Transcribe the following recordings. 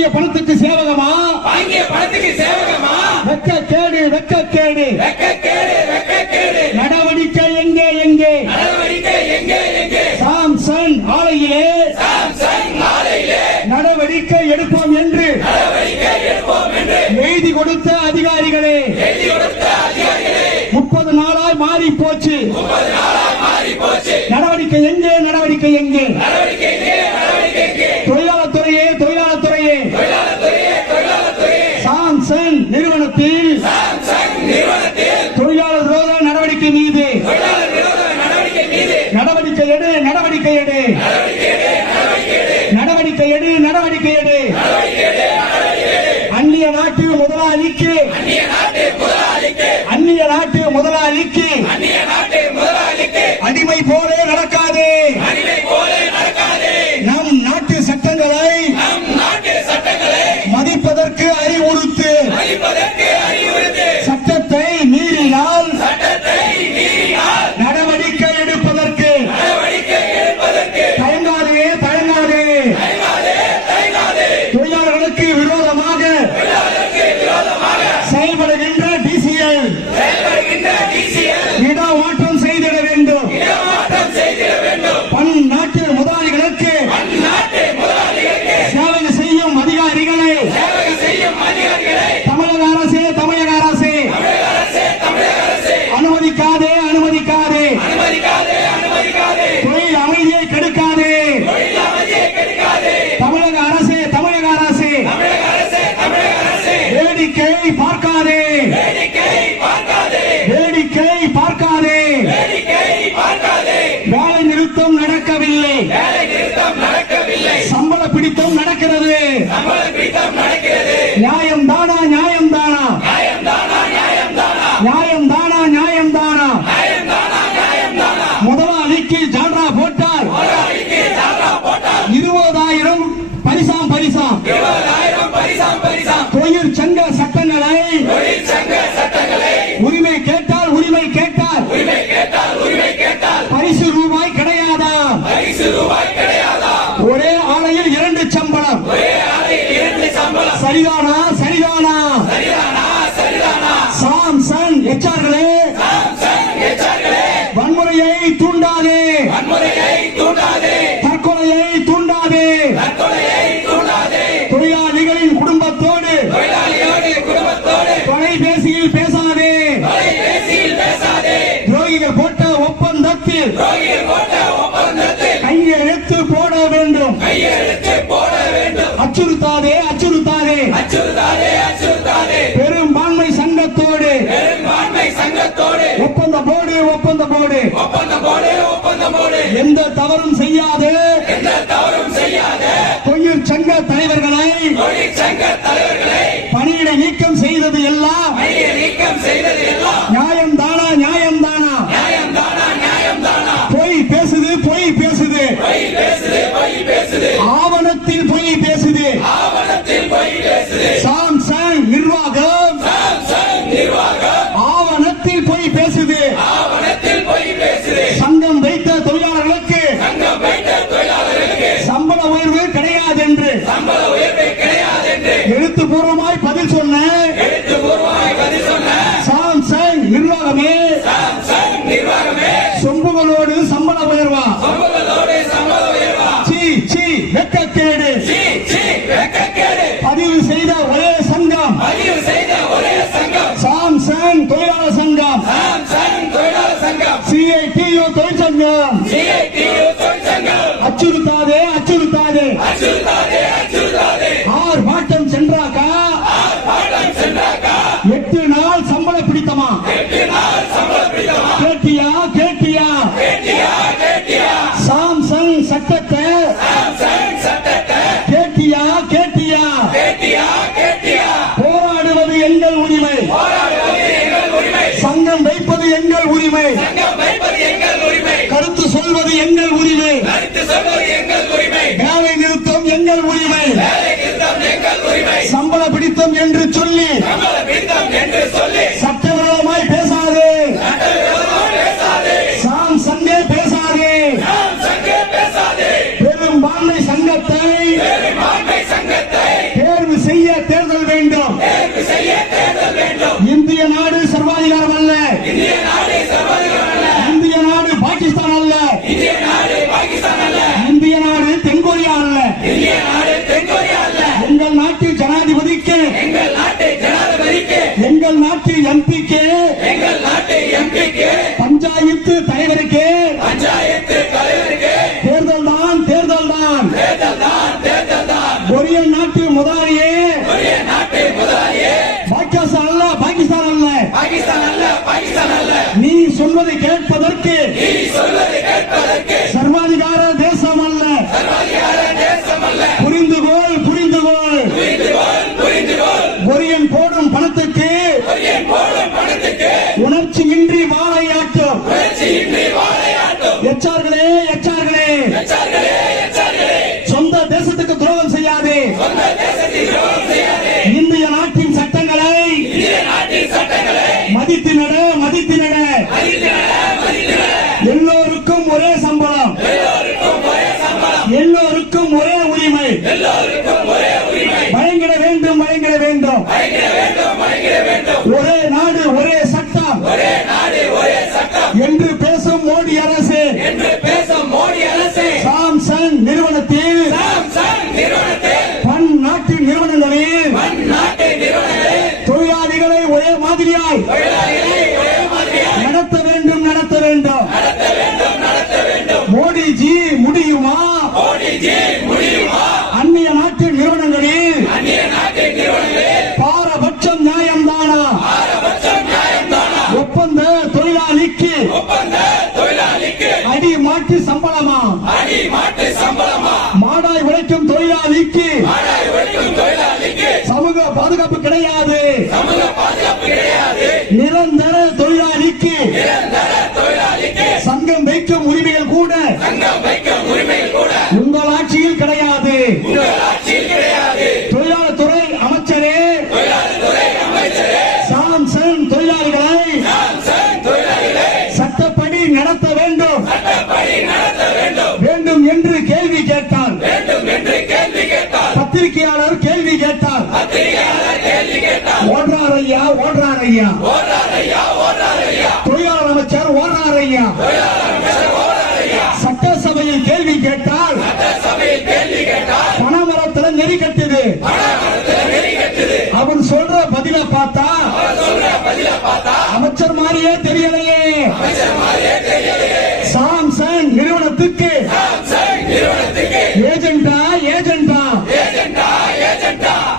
வாங்கிய பணத்துக்கு சேவகமா வெட்கக்கேடு நடவடிக்கை எங்கே சாம்சன் ஆலையிலே நடவடிக்கை எடுப்போம் என்று எழுதி கொடுத்த அதிகாரிகளே 30 நாளாய் மாறி போச்சு. நடவடிக்கை எங்கே தொழிலாளர் துறையே சாம்சங் நிறுவனத்தில் தொழிலாளர் விரோத நடவடிக்கை மீது நடவடிக்கை எடு. அந்நிய நாட்டு முதலாளிக்கு அடிமை போல நடக்காது. நம் நாட்டு சட்டங்களை மதிப்பதற்கு அறிவுறுத்து. சட்டத்தை மீறினால் நடவடிக்கை எடுப்பதற்கு தயங்காதே. தொழிலாளர்களுக்கு விரோதமாக செயல்படுகின்ற டிசிஎல் இடமாற்றம் செய்திட வேண்டும். பன்னாட்டு முதலாளிகளுக்கு சேவை செய்யும் அதிகாரிகளை தமிழக அரசே அனுமதிக்காதே. தொழில் அமைதியை கெடுக்காதே. தமிழக அரசே வேடிக்கை பார்க்காதே. வேலை நிறுத்தம் நடக்கவில்லை. சம்பள பிடித்தம் நடக்கிறது. நியாயம் தானா முதலாளிக்கு ஜால்ரா போட்டால் 20,000 பரிசாம். தொழிற்சங்க சட்டங்களை உரிமை கேட்டால் பரிசு ரூபாய் கிடையாதா? ஒரே ஆலையில் 2 சம்பளம். சரிதானா? சாம்சங் எச்ஆர்களே வன்முறையை தூண்டாதே. தற்கொலையை தூண்டாதே. தொழிலாளிகளின் குடும்பத்தோடு தொலைபேசியில் பேசாதே. துரோகிகள் போட்ட ஒப்பந்தத்தில் கையெழுத்து போட வேண்டும். அச்சுறுத்தாதே. பெரும்பான்மை சங்கத்தோடு ஒப்பந்தம் போடு. எந்த தவறும் செய்யாதே. தொழிற்சங்க தலைவர்களை பணியிடை நீக்கம் செய்தது எல்லாம் நியாயம் தானா? பொய் பேசுது. ஆவணத்தில் பொய் பேசுது. சாம்சங் நிர்வாகம் ஆவணத்தில் பொய் பேசுது. சங்கம் வைத்த தொழிலாளர்களுக்கு சம்பள உயர்வு கிடையாது என்று எழுத்துப்பூர்வமாய் பதில் சொன்ன சாம்சங் நிர்வாகமே சொம்புகளோடு சம்பள உயர்வா? வெட்கக்கேடு. பதிவு செய்த ஒரே சங்கம் சாம்சங் தொழிலாளர் சங்கம். CITU தொழிற்சங்கம். அச்சுறுத்தாதே. ஆர்ப்பாட்டம் சென்றாக்கா 8 நாள் சம்பள பிடித்தமா? கேட்டியா? சாம்சங் சட்டத்தை கேட்டியா? போராடுவது எங்கள் உரிமை. சங்கம் வைப்பது எங்கள் உரிமை. கருத்து சொல்வது எங்கள் உரிமை. வேலை நிறுத்தம் எங்கள் உரிமை. சம்பள பிடித்தம் என்று சொல்லி சட்டவிரோதமாய் பேசாதே. சாம்சங்கே பேசாதே. பெரும்பான்மை சங்கத்தை எங்கள் நாட்டு எம்பிக்கு பஞ்சாயத்து தலைவருக்கு தேர்தல் தான் கொரியன் நாட்டு முதலாளியே பாகிஸ்தான் அல்ல நீ சொல்வதை கேட்பதற்கு சர்வாதிகார தேசம் அல்ல புரிந்துகோள் கொரியன் போடும் பணத்துக்கு உணர்ச்சியின்றி வாழையாட்டும் எச்சார்களே சொந்த தேசத்துக்கு துரோகம் செய்யாதே இந்திய நாட்டின் சட்டங்களை மதித்து நட எல்லோருக்கும் ஒரே சம்பளம் எல்லோருக்கும் ஒரே உரிமை வழங்கிட வேண்டும் ஒரே நாடு ஒரே சட்டம் என்று பேசும் மோடி அரசு சாம்சங் நிறுவனத்தில் பன்னாட்டு நிறுவனங்களில் தொழிலாளிகளை ஒரே மாதிரியாய் நடத்த வேண்டும் மோடிஜி முடியுமா அந்நிய நாட்டு நிறுவனங்களில் பாரபட்சம் நியாயம்தானா ஒப்பந்த தொழிலாளிக்கு அடி மாட்டு சம்பளமா மாடாய் உழைக்கும் தொழிலாளிக்கு சமூக பாதுகாப்பு கிடையாது நிரந்தர தொழிலாளிக்கு சங்கம் வைக்கும் உரிமைகள் கூட உங்கள் ஆட்சியில் கிடையாது தொழிலாளர் துறை அமைச்சரே சாம்சங் தொழிலாளிகளை சட்டப்படி நடத்த வேண்டும் என்று கேள்வி கேட்டார் பத்திரிகையாளர் கேள்வி கேட்டார் ஓடுறார் ஐயா தொழிலாளர் அமைச்சர் ஓடுறார் ஐயா சட்டசபையில் கேள்வி கேட்டால் பணமரத்தில் நெறி கட்டுது அவன் சொல்ற பதில பார்த்தா அமைச்சர் மாதிரியே தெரியலையே சாம்சங் நிறுவனத்துக்கு ஏஜென்டா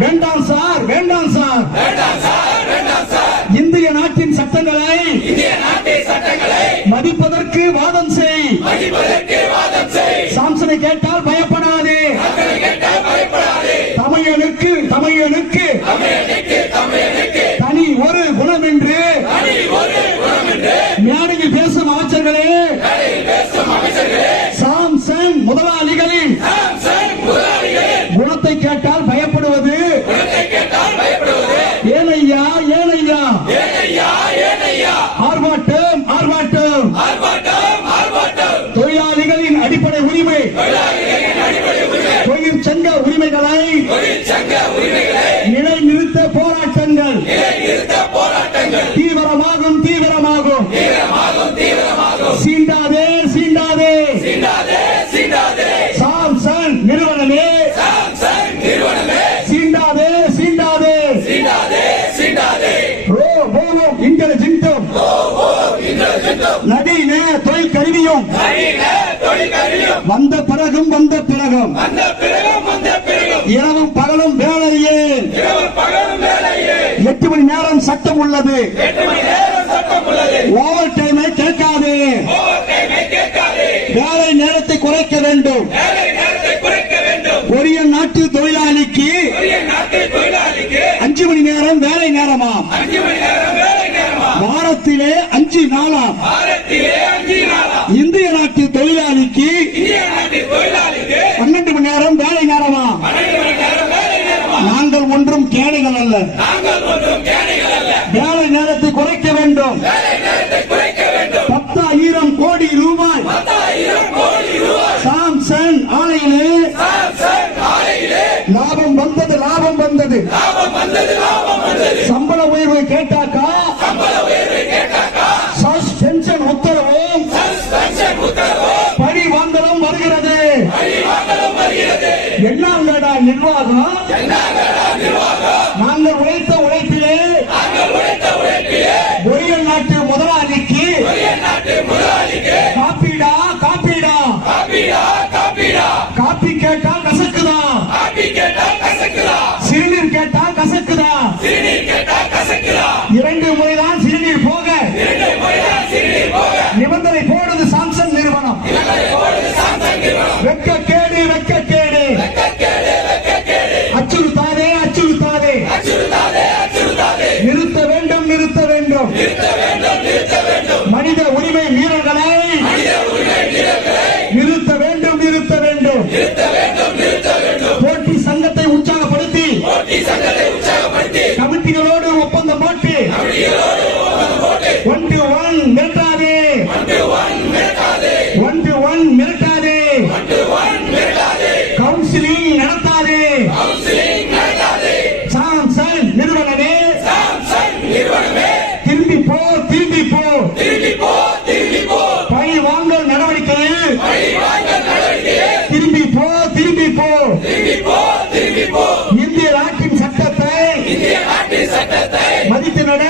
வேண்டாம் சார் இந்திய நாட்டின் சட்டங்களை மதிப்பதற்கு வாதம் செய் சாம்சனை கேட்டால் பயப்படாதே தமிழனுக்கு தனி ஒரு குணம் என்று மேடையில் பேசும் அமைச்சர்களே சாம்சங் முதலாளிகளின் குணத்தை கேட்டால் பயப்படுவது ஏனையா ஆர்ப்பாட்டம் தொழிலாளிகளின் அடிப்படை உரிமை தொழிற்சங்க உரிமைகளை நிலைநிறுத்த போராட்டங்கள் தீவிரமாகும் சீண்டாதே சாம்சங் நிறுவனமே சீண்டாதே இன்டெலிஜென்ட்டும் நவீன தொழில் கருவியும் வந்த பிறகும் இரவும் பகலும் வேலையே 8 மணி நேரம் சட்டம் உள்ளது ஓவர் டைமை கேட்காதே வேலை நேரத்தை குறைக்க வேண்டும் கொரியன் நாட்டு தொழிலாளிக்கு 5 மணி நேரம் வேலை நேரமா வாரத்திலே 5 நாளாம் இந்திய நாட்டு தொழிலாளிக்கு 12 மணி நேரம் வேலை நேரமா நாங்கள் ஒன்றும் கேடைகள் அல்ல வேலை நேரத்தை குறைக்க வேண்டும் 10,000 கோடி ரூபாய் சாம்சங் ஆலையிலே லாபம் வந்தது சம்பள உயர்வை கேட்டாக்கா சஸ்பென்ஷன் உத்தரவும் பழி வாங்கலும் வருகிறது என்னங்கடா நிர்வாகம் நாங்கள் உழைத்த உழைப்பிலே நாட்டு முதலாளிக்கு காப்பீடா காப்பீடா காப்பி கேட்டா கசக்குதா சிறுநீர் கேட்டா கசக்குதா 2 முறைதான் சிறுநீர் போக நிபந்தனை போடுது சாம்சங் நிறுவனம் வெட்கக்கேடு வெட்கக்கேடு அச்சுறுத்தாதே அச்சுறுத்தாதே நிறுத்த வேண்டும் நிறுத்த வேண்டும் மனித உரிமை மீறல்களை நிறுத்த வேண்டும் நிறுத்த வேண்டும் போட்டி சங்கத்தை உற்சாகப்படுத்தி கமிட்டிகளோடு ஒப்பந்தம் போட்டு 1 to 1 மிரட்டாதே 1 to 1 மிரட்டாதே கவுன்சிலிங் நடத்தாதே சாம்சங் நிறுவனமே திரும்பி போ திரும்பி போ பழி வாங்கல் நடவடிக்கையில் திரும்பி போ திரும்பி போ இந்திய நாட்டின் சட்டத்தை மதித்து நட